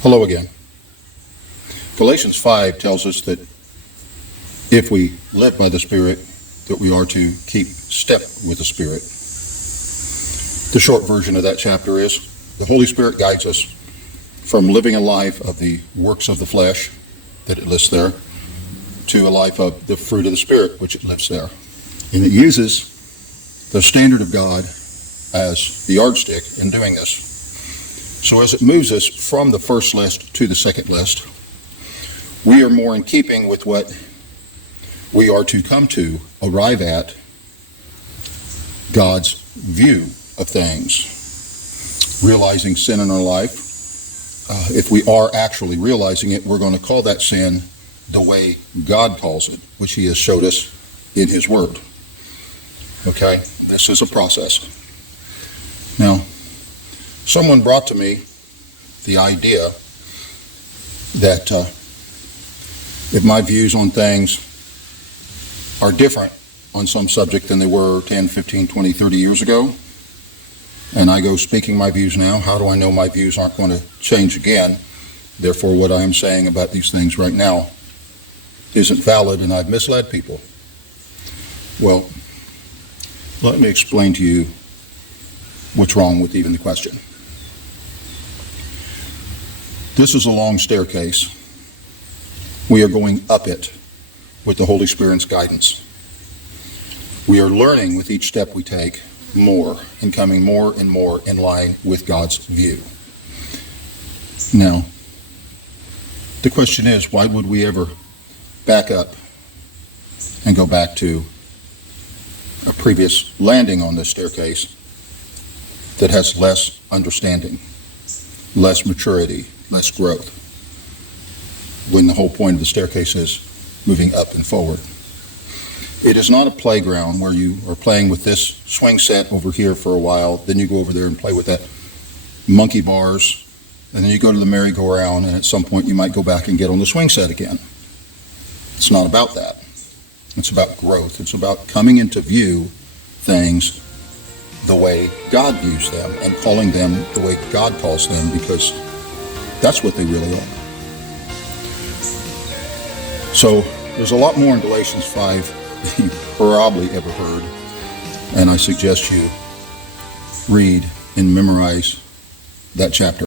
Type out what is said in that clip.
Hello again. Galatians 5 tells us that if we live by the Spirit, that we are to keep step with the Spirit. The short version of that chapter is the Holy Spirit guides us from living a life of the works of the flesh that it lists there to a life of the fruit of the Spirit, which it lists there. And it uses the standard of God as the yardstick in doing this. So as it moves us from the first list to the second list, we are more in keeping with what we are to come to, arrive at God's view of things. Realizing sin in our life, if we are actually realizing it, we're going to call that sin the way God calls it, which He has showed us in His Word. Okay, this is a process. Now, someone brought to me the idea that if my views on things are different on some subject than they were 10, 15, 20, 30 years ago, and I go speaking my views now, how do I know my views aren't going to change again? Therefore, what I am saying about these things right now isn't valid and I've misled people. Well, let me explain to you what's wrong with even the question. This is a long staircase. We are going up it with the Holy Spirit's guidance. We are learning with each step we take more and coming more and more in line with God's view. Now, the question is, why would we ever back up and go back to a previous landing on this staircase that has less understanding, less maturity, less growth, when the whole point of the staircase is moving up and forward? It is not a playground where you are playing with this swing set over here for a while, then you go over there and play with that monkey bars, and then you go to the merry-go-round, and at some point you might go back and get on the swing set again. It's not about that. It's about growth. It's about coming into view things the way God views them and calling them the way God calls them, because that's what they really are. So there's a lot more in Galatians 5 than you probably ever heard, and I suggest you read and memorize that chapter.